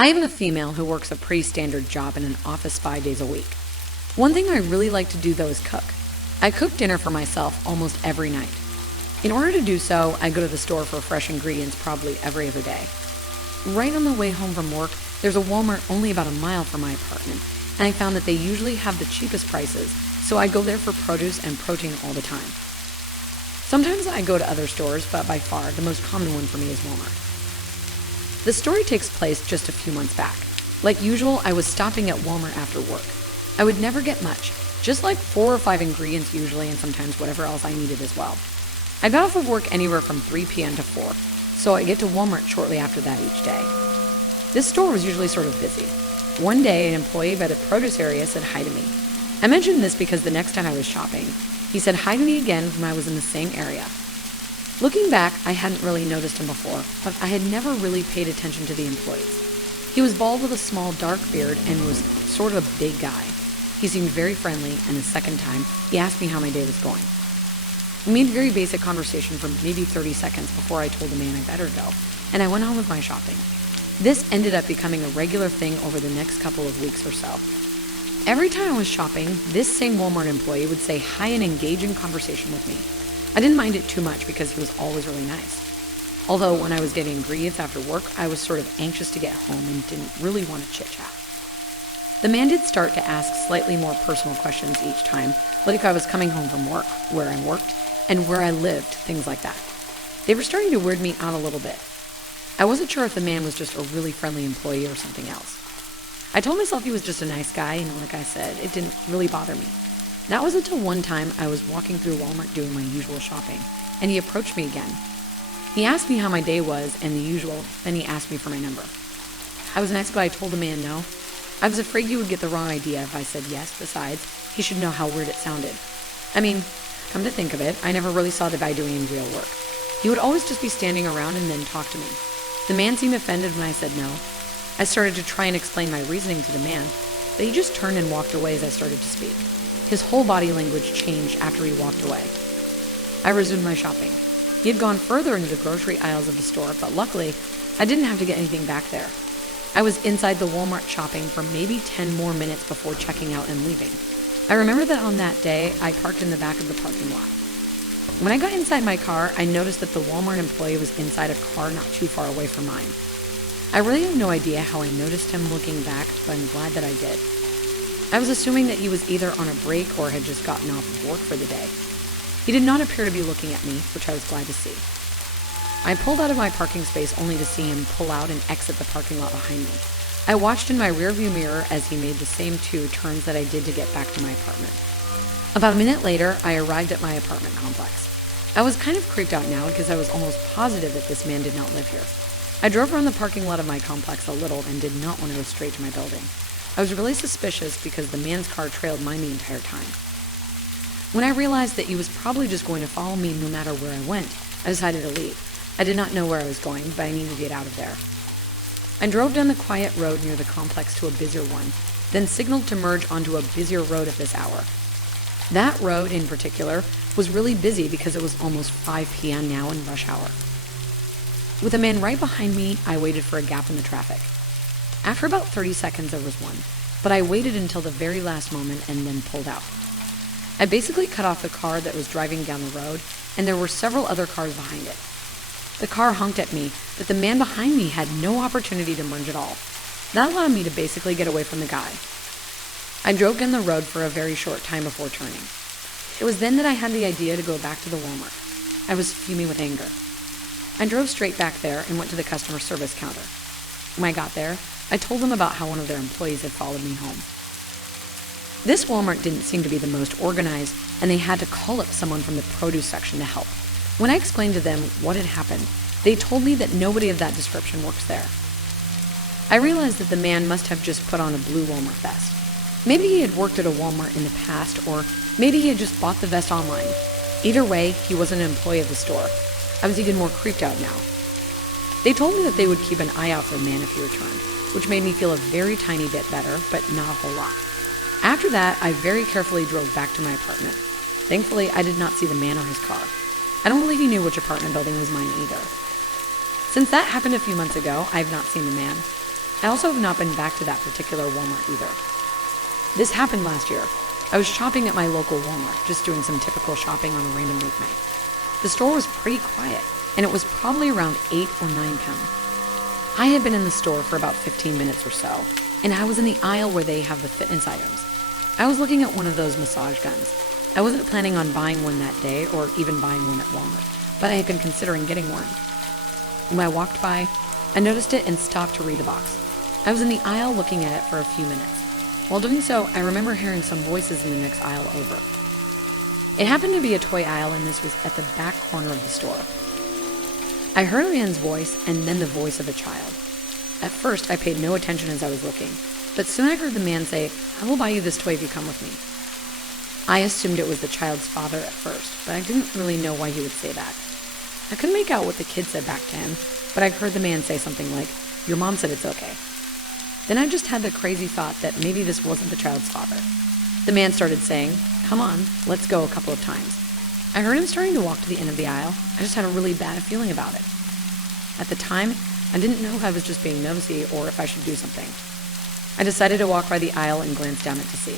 I am a female who works a pretty standard job in an office 5 days a week. One thing I really like to do though is cook. I cook dinner for myself almost every night. In order to do so, I go to the store for fresh ingredients probably every other day. Right on the way home from work, there's a Walmart only about a mile from my apartment, and I found that they usually have the cheapest prices, so I go there for produce and protein all the time. Sometimes I go to other stores, but by far the most common one for me is Walmart. The story takes place just a few months back. Like usual, I was stopping at Walmart after work. I would never get much, just like 4 or 5 ingredients usually, and sometimes whatever else I needed as well. I got off of work anywhere from 3 p.m. to 4, so I get to Walmart shortly after that each day. This store was usually sort of busy. One day, an employee by the produce area said hi to me. I mentioned this because the next time I was shopping, he said hi to me again when I was in the same area. Looking back, I hadn't really noticed him before, but I had never really paid attention to the employees. He was bald with a small dark beard and was sort of a big guy. He seemed very friendly, and the second time, he asked me how my day was going. We made very basic conversation for maybe 30 seconds before I told the man I better go, and I went on with my shopping. This ended up becoming a regular thing over the next couple of weeks or so. Every time I was shopping, this same Walmart employee would say hi and engage in conversation with me. I didn't mind it too much because he was always really nice. Although when I was getting ingredients after work, I was sort of anxious to get home and didn't really want to chit-chat. The man did start to ask slightly more personal questions each time, like I was coming home from work, where I worked, and where I lived, things like that. They were starting to weird me out a little bit. I wasn't sure if the man was just a really friendly employee or something else. I told myself he was just a nice guy, and like I said, it didn't really bother me. That was until one time I was walking through Walmart doing my usual shopping, and he approached me again. He asked me how my day was and the usual, then he asked me for my number. I was nice, but I told the man no. I was afraid he would get the wrong idea if I said yes. Besides, he should know how weird it sounded. I mean, come to think of it, I never really saw the guy doing any real work. He would always just be standing around and then talk to me. The man seemed offended when I said no. I started to try and explain my reasoning to the man, but he just turned and walked away as I started to speak. His whole body language changed after he walked away. I resumed my shopping. He had gone further into the grocery aisles of the store, but luckily, I didn't have to get anything back there. I was inside the Walmart shopping for maybe 10 more minutes before checking out and leaving. I remember that on that day, I parked in the back of the parking lot. When I got inside my car, I noticed that the Walmart employee was inside a car not too far away from mine. I really have no idea how I noticed him looking back, but I'm glad that I did. I was assuming that he was either on a break or had just gotten off of work for the day. He did not appear to be looking at me, which I was glad to see. I pulled out of my parking space only to see him pull out and exit the parking lot behind me. I watched in my rearview mirror as he made the same 2 turns that I did to get back to my apartment. About a minute later, I arrived at my apartment complex. I was kind of creeped out now because I was almost positive that this man did not live here. I drove around the parking lot of my complex a little and did not want to go straight to my building. I was really suspicious because the man's car trailed mine the entire time. When I realized that he was probably just going to follow me no matter where I went, I decided to leave. I did not know where I was going, but I needed to get out of there. I drove down the quiet road near the complex to a busier one, then signaled to merge onto a busier road at this hour. That road, in particular, was really busy because it was almost 5 p.m. now in rush hour. With a man right behind me, I waited for a gap in the traffic. After about 30 seconds, there was one, but I waited until the very last moment and then pulled out. I basically cut off the car that was driving down the road, and there were several other cars behind it. The car honked at me, but the man behind me had no opportunity to merge at all. That allowed me to basically get away from the guy. I drove down the road for a very short time before turning. It was then that I had the idea to go back to the Walmart. I was fuming with anger. I drove straight back there and went to the customer service counter. When I got there, I told them about how one of their employees had followed me home. This Walmart didn't seem to be the most organized, and they had to call up someone from the produce section to help. When I explained to them what had happened, they told me that nobody of that description works there. I realized that the man must have just put on a blue Walmart vest. Maybe he had worked at a Walmart in the past, or maybe he had just bought the vest online. Either way, he wasn't an employee of the store. I was even more creeped out now. They told me that they would keep an eye out for the man if he returned, which made me feel a very tiny bit better, but not a whole lot. After that, I very carefully drove back to my apartment. Thankfully, I did not see the man or his car. I don't believe he knew which apartment building was mine either. Since that happened a few months ago, I have not seen the man. I also have not been back to that particular Walmart either. This happened last year. I was shopping at my local Walmart, just doing some typical shopping on a random weeknight. The store was pretty quiet, and it was probably around 8 or 9 p.m. I had been in the store for about 15 minutes or so, and I was in the aisle where they have the fitness items. I was looking at one of those massage guns. I wasn't planning on buying one that day or even buying one at Walmart, but I had been considering getting one. When I walked by, I noticed it and stopped to read the box. I was in the aisle looking at it for a few minutes. While doing so, I remember hearing some voices in the next aisle over. It happened to be a toy aisle, and this was at the back corner of the store. I heard a man's voice and then the voice of a child. At first, I paid no attention as I was looking, but soon I heard the man say, "I will buy you this toy if you come with me." I assumed it was the child's father at first, but I didn't really know why he would say that. I couldn't make out what the kid said back to him, but I heard the man say something like, "Your mom said it's okay." Then I just had the crazy thought that maybe this wasn't the child's father. The man started saying, "Come on, let's go," a couple of times. I heard him starting to walk to the end of the aisle. I just had a really bad feeling about it. At the time, I didn't know if I was just being nosy or if I should do something. I decided to walk by the aisle and glance down it to see.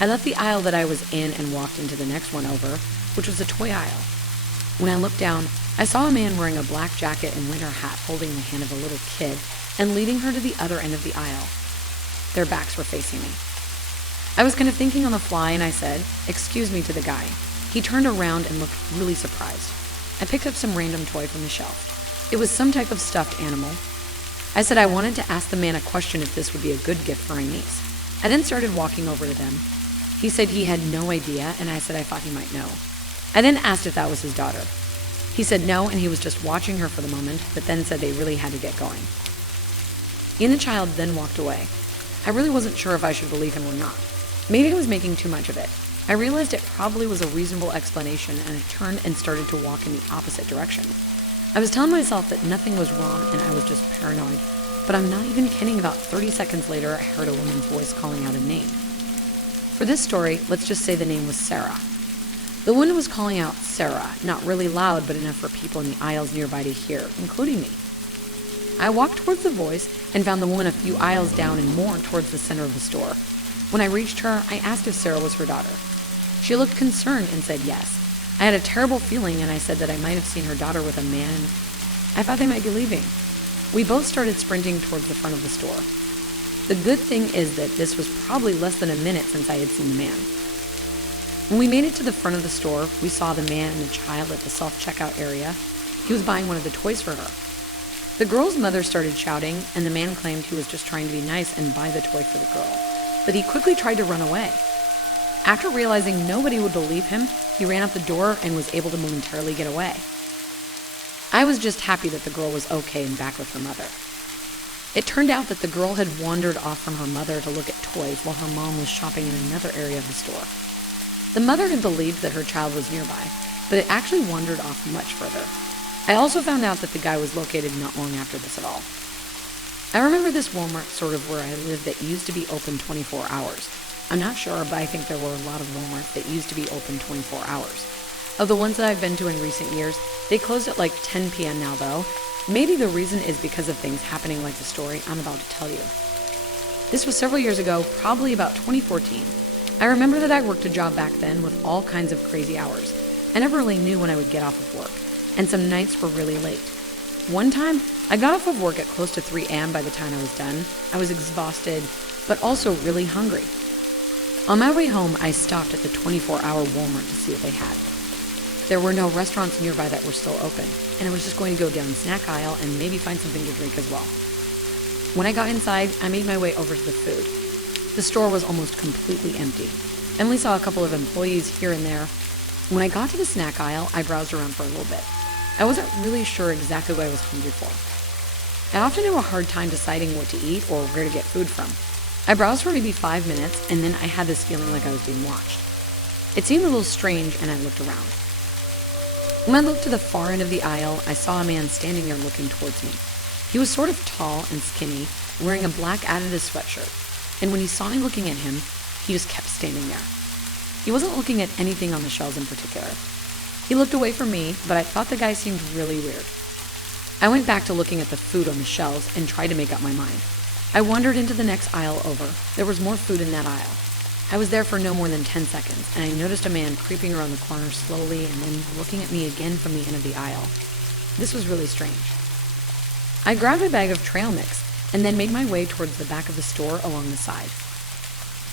I left the aisle that I was in and walked into the next one over, which was a toy aisle. When I looked down, I saw a man wearing a black jacket and winter hat holding the hand of a little kid and leading her to the other end of the aisle. Their backs were facing me. I was kind of thinking on the fly, and I said, "Excuse me," to the guy. He turned around and looked really surprised. I picked up some random toy from the shelf. It was some type of stuffed animal. I said I wanted to ask the man a question if this would be a good gift for my niece. I then started walking over to them. He said he had no idea, and I said I thought he might know. I then asked if that was his daughter. He said no, and he was just watching her for the moment, but then said they really had to get going. He and the child then walked away. I really wasn't sure if I should believe him or not. Maybe I was making too much of it. I realized it probably was a reasonable explanation, and I turned and started to walk in the opposite direction. I was telling myself that nothing was wrong and I was just paranoid, but I'm not even kidding. About 30 seconds later, I heard a woman's voice calling out a name. For this story, let's just say the name was Sarah. The woman was calling out Sarah, not really loud, but enough for people in the aisles nearby to hear, including me. I walked towards the voice and found the woman a few aisles down and more towards the center of the store. When I reached her, I asked if Sarah was her daughter. She looked concerned and said yes. I had a terrible feeling, and I said that I might have seen her daughter with a man. I thought they might be leaving. We both started sprinting towards the front of the store. The good thing is that this was probably less than a minute since I had seen the man. When we made it to the front of the store, we saw the man and the child at the self-checkout area. He was buying one of the toys for her. The girl's mother started shouting, and the man claimed he was just trying to be nice and buy the toy for the girl, but he quickly tried to run away. After realizing nobody would believe him, he ran out the door and was able to momentarily get away. I was just happy that the girl was okay and back with her mother. It turned out that the girl had wandered off from her mother to look at toys while her mom was shopping in another area of the store. The mother had believed that her child was nearby, but it actually wandered off much further. I also found out that the guy was located not long after this at all. I remember this Walmart sort of where I lived that used to be open 24 hours. I'm not sure, but I think there were a lot of Walmarts that used to be open 24 hours. Of the ones that I've been to in recent years, they closed at like 10 p.m. now though. Maybe the reason is because of things happening like the story I'm about to tell you. This was several years ago, probably about 2014. I remember that I worked a job back then with all kinds of crazy hours. I never really knew when I would get off of work, and some nights were really late. One time, I got off of work at close to 3 a.m. by the time I was done. I was exhausted, but also really hungry. On my way home, I stopped at the 24-hour Walmart to see what they had. There were no restaurants nearby that were still open, and I was just going to go down the snack aisle and maybe find something to drink as well. When I got inside, I made my way over to the food. The store was almost completely empty. I only saw a couple of employees here and there. When I got to the snack aisle, I browsed around for a little bit. I wasn't really sure exactly what I was hungry for. I often have a hard time deciding what to eat or where to get food from. I browsed for maybe 5 minutes, and then I had this feeling like I was being watched. It seemed a little strange, and I looked around. When I looked to the far end of the aisle, I saw a man standing there looking towards me. He was sort of tall and skinny, wearing a black Adidas sweatshirt, and when he saw me looking at him, he just kept standing there. He wasn't looking at anything on the shelves in particular. He looked away from me, but I thought the guy seemed really weird. I went back to looking at the food on the shelves and tried to make up my mind. I wandered into the next aisle over. There was more food in that aisle. I was there for no more than 10 seconds, and I noticed a man creeping around the corner slowly and then looking at me again from the end of the aisle. This was really strange. I grabbed a bag of trail mix and then made my way towards the back of the store along the side.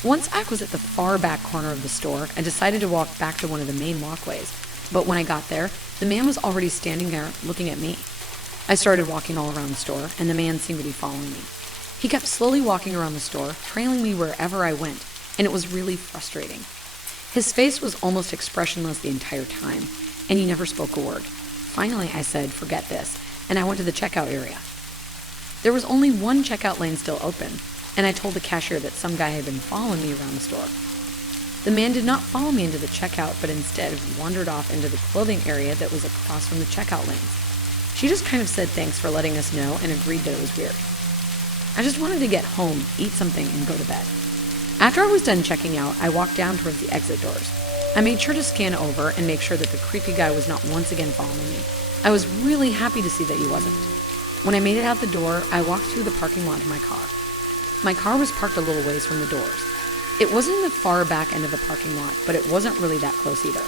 Once I was at the far back corner of the store, I decided to walk back to one of the main walkways, but when I got there, the man was already standing there looking at me. I started walking all around the store, and the man seemed to be following me. He kept slowly walking around the store, trailing me wherever I went, and it was really frustrating. His face was almost expressionless the entire time, and he never spoke a word. Finally, I said, forget this, and I went to the checkout area. There was only one checkout lane still open, and I told the cashier that some guy had been following me around the store. The man did not follow me into the checkout, but instead wandered off into the clothing area that was across from the checkout lanes. She just kind of said thanks for letting us know and agreed that it was weird. I just wanted to get home, eat something, and go to bed. After I was done checking out, I walked down towards the exit doors. I made sure to scan over and make sure that the creepy guy was not once again following me. I was really happy to see that he wasn't. When I made it out the door, I walked through the parking lot of my car. My car was parked a little ways from the doors. It wasn't in the far back end of the parking lot, but it wasn't really that close either.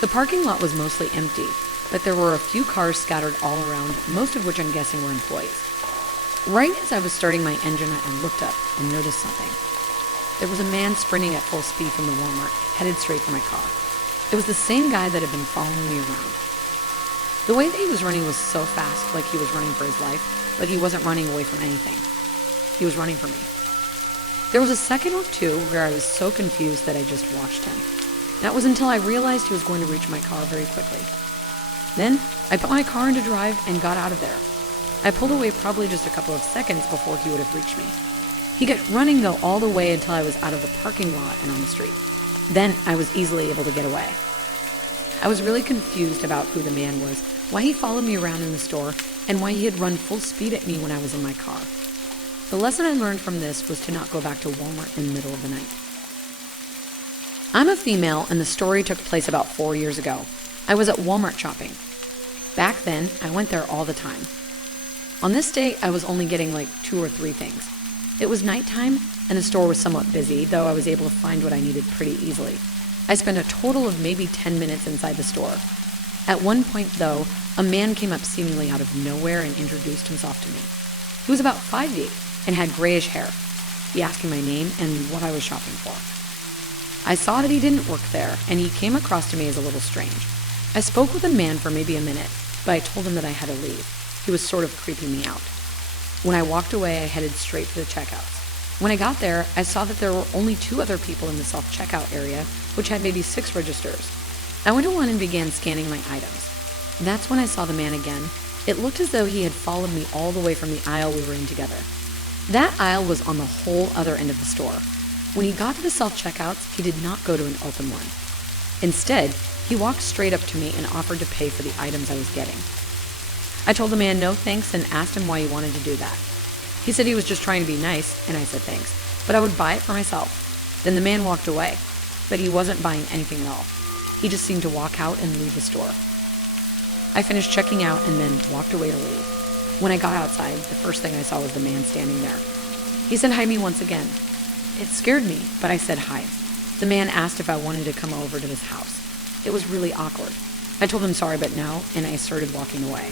The parking lot was mostly empty, but there were a few cars scattered all around, most of which I'm guessing were employees. Right as I was starting my engine, I looked up and noticed something. There was a man sprinting at full speed from the Walmart, headed straight for my car. It was the same guy that had been following me around. The way that he was running was so fast, like he was running for his life, but he wasn't running away from anything. He was running for me. There was a second or two where I was so confused that I just watched him. That was until I realized he was going to reach my car very quickly. Then, I put my car into drive and got out of there. I pulled away probably just a couple of seconds before he would have reached me. He kept running though all the way until I was out of the parking lot and on the street. Then I was easily able to get away. I was really confused about who the man was, why he followed me around in the store, and why he had run full speed at me when I was in my car. The lesson I learned from this was to not go back to Walmart in the middle of the night. I'm a female, and the story took place about 4 years ago. I was at Walmart shopping. Back then, I went there all the time. On this day, I was only getting like 2 or 3 things. It was nighttime, and the store was somewhat busy, though I was able to find what I needed pretty easily. I spent a total of maybe 10 minutes inside the store. At one point, though, a man came up seemingly out of nowhere and introduced himself to me. He was about 5'8" and had grayish hair. He asked me my name and what I was shopping for. I saw that he didn't work there, and he came across to me as a little strange. I spoke with the man for maybe a minute, but I told him that I had to leave. He was sort of creeping me out. When I walked away, I headed straight to the checkouts. When I got there, I saw that there were only 2 other people in the self-checkout area, which had maybe 6 registers. I went to one and began scanning my items. That's when I saw the man again. It looked as though he had followed me all the way from the aisle we were in together. That aisle was on the whole other end of the store. When he got to the self-checkouts, he did not go to an open one. Instead, he walked straight up to me and offered to pay for the items I was getting. I told the man no thanks and asked him why he wanted to do that. He said he was just trying to be nice, and I said thanks, but I would buy it for myself. Then the man walked away, but he wasn't buying anything at all. He just seemed to walk out and leave the store. I finished checking out and then walked away to leave. When I got outside, the first thing I saw was the man standing there. He said hi to me once again. It scared me, but I said hi. The man asked if I wanted to come over to his house. It was really awkward. I told him sorry, but no, and I started walking away.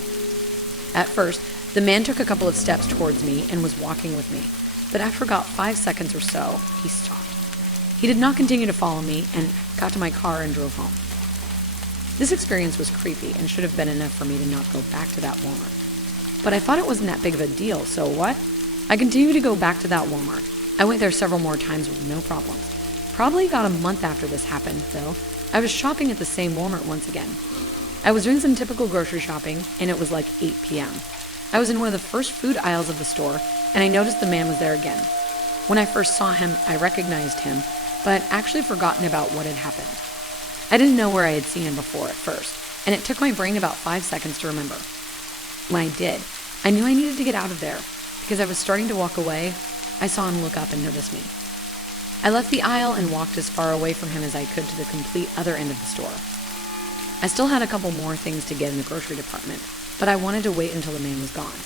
At first, the man took a couple of steps towards me and was walking with me, but after about 5 seconds or so, he stopped. He did not continue to follow me and got to my car and drove home. This experience was creepy and should have been enough for me to not go back to that Walmart. But I thought it wasn't that big of a deal, so what? I continued to go back to that Walmart. I went there several more times with no problems. Probably about a month after this happened, though, I was shopping at the same Walmart once again. I was doing some typical grocery shopping, and it was like 8 p.m. I was in one of the first food aisles of the store, and I noticed the man was there again. When I first saw him, I recognized him, but I'd actually forgotten about what had happened. I didn't know where I had seen him before at first, and it took my brain about 5 seconds to remember. When I did, I knew I needed to get out of there. Because I was starting to walk away, I saw him look up and notice me. I left the aisle and walked as far away from him as I could to the complete other end of the store. I still had a couple more things to get in the grocery department, but I wanted to wait until the man was gone.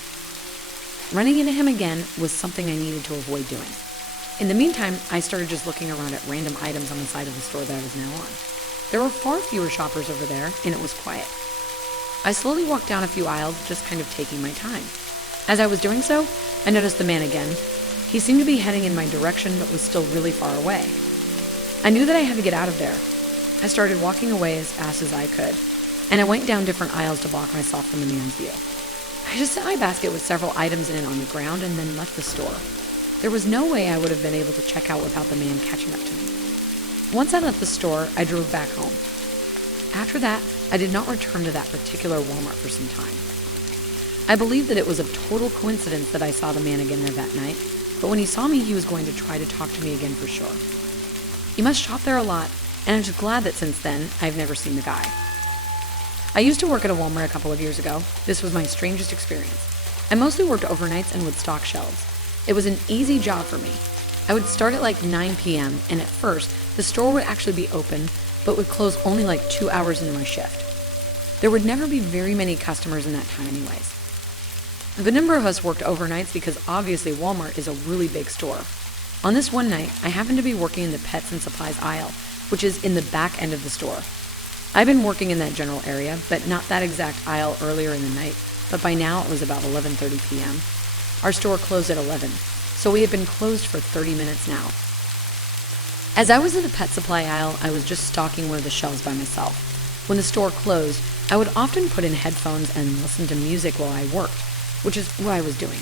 Running into him again was something I needed to avoid doing. In the meantime, I started just looking around at random items on the side of the store that I was now on. There were far fewer shoppers over there, and it was quiet. I slowly walked down a few aisles, just kind of taking my time. As I was doing so, I noticed the man again. He seemed to be heading in my direction, but was still really far away. I knew that I had to get out of there. I started walking away as fast as I could, and I went down different aisles to block myself from the man's view. I just set my basket with several items in it on the ground and then left the store. There was no way I would have been able to check out without the man catching up to me. Once I left the store, I drove back home. After that, I did not return to that particular Walmart for some time. I believe that it was a total coincidence that I saw the man again there that night, but when he saw me, he was going to try to talk to me again for sure. He must shop there a lot, and I'm just glad that since then, I've never seen the guy. I used to work at a Walmart a couple of years ago. This was my strangest experience. I mostly worked overnights and would stock shelves. It was an easy job for me. I would start at like 9 p.m., and at first, the store would actually be open, but would close only like 2 hours into my shift. There would never be very many customers in that time anyways. A good number of us worked overnights because obviously Walmart is a really big store. On this one night, I happened to be working in the pets and supplies aisle, which is in the back end of the store. I've been working in that general area, but not that exact aisle earlier in the night, but by now it was about 11:30 p.m. Our store closed at 11, so we had been closed for 30 minutes now. As I was in the pet supply aisle, I was just stocking one of the shelves by myself. When the store closed, I would often put in headphones and listen to music while I worked, which is what I was doing.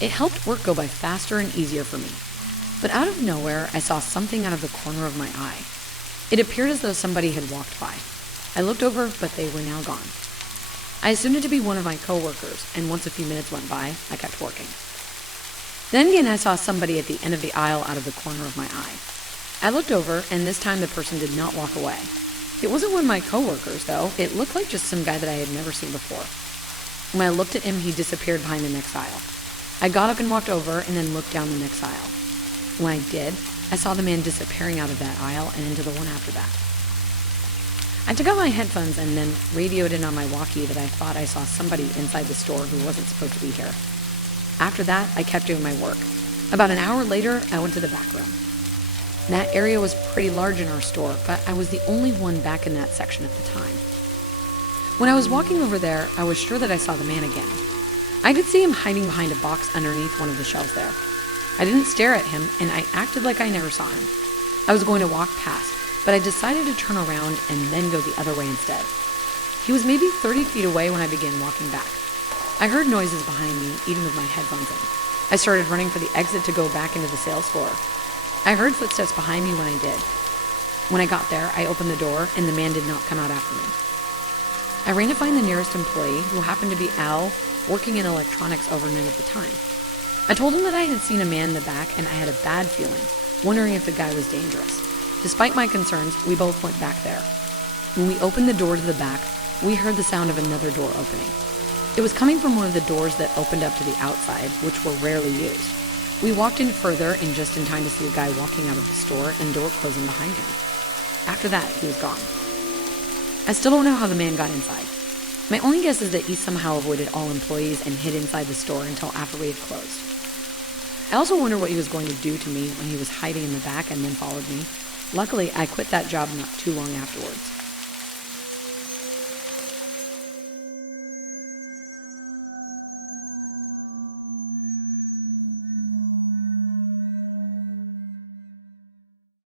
It helped work go by faster and easier for me. But out of nowhere, I saw something out of the corner of my eye. It appeared as though somebody had walked by. I looked over, but they were now gone. I assumed it to be one of my coworkers, and once a few minutes went by, I kept working. Then again, I saw somebody at the end of the aisle out of the corner of my eye. I looked over, and this time the person did not walk away. It wasn't one of my coworkers, though. It looked like just some guy that I had never seen before. When I looked at him, he disappeared behind the next aisle. I got up and walked over, and then looked down the next aisle. When I did, I saw the man disappearing out of that aisle and into the one after that. I took out my headphones and then radioed in on my walkie that I thought I saw somebody inside the store who wasn't supposed to be here. After that, I kept doing my work. About an hour later, I went to the back room. That area was pretty large in our store, but I was the only one back in that section at the time. When I was walking over there, I was sure that I saw the man again. I could see him hiding behind a box underneath one of the shelves there. I didn't stare at him, and I acted like I never saw him. I was going to walk past, but I decided to turn around and then go the other way instead. He was maybe 30 feet away when I began walking back. I heard noises behind me, even with my headphones in. I started running for the exit to go back into the sales floor. I heard footsteps behind me when I did. When I got there, I opened the door, and the man did not come out after me. I ran to find the nearest employee, who happened to be Al, working in electronics overnight at the time. I told him that I had seen a man in the back and I had a bad feeling, wondering if the guy was dangerous. Despite my concerns, we both went back there. When we opened the door to the back, we heard the sound of another door opening. It was coming from one of the doors that opened up to the outside, which were rarely used. We walked in further and just in time to see a guy walking out of the store and door closing behind him. After that, he was gone. I still don't know how the man got inside. My only guess is that he somehow avoided all employees and hid inside the store until after we had closed. I also wonder what he was going to do to me when he was hiding in the back and then followed me. Luckily, I quit that job not too long afterwards.